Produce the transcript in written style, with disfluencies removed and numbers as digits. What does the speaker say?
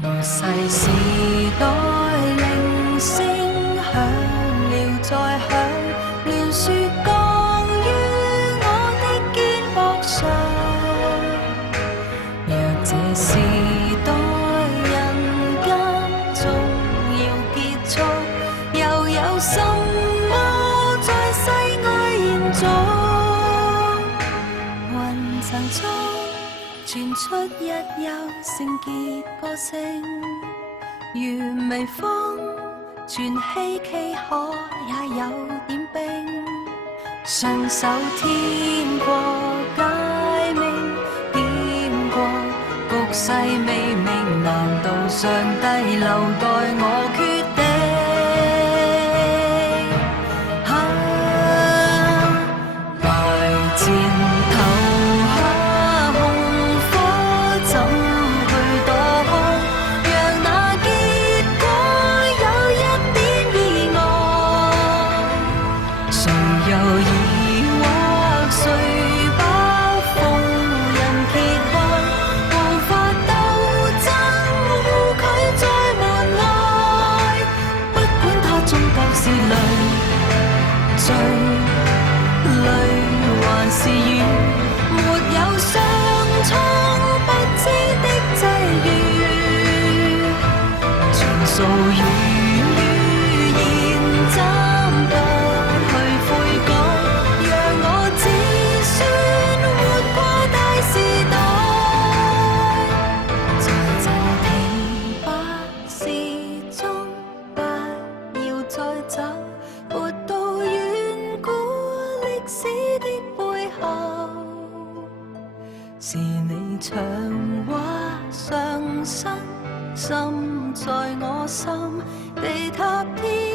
和逝時代鈴聲響了再響，亂說降於我的肩膊上。若這時代人間終要結束，又有什麼在世外延續？雲層中傳出一幽聖潔歌聲，如微風傳希冀，可也有點冰。雙手天國解明，點過局勢未明，難道上帝留待我決定？是雨，沒有相沖不知的際遇，全數語言暫不去悔改，讓我只算活過大時代。在這停泊時鐘，不要再走，活到遠古歷史的背後，是你長話上身，心在我心，地塌天。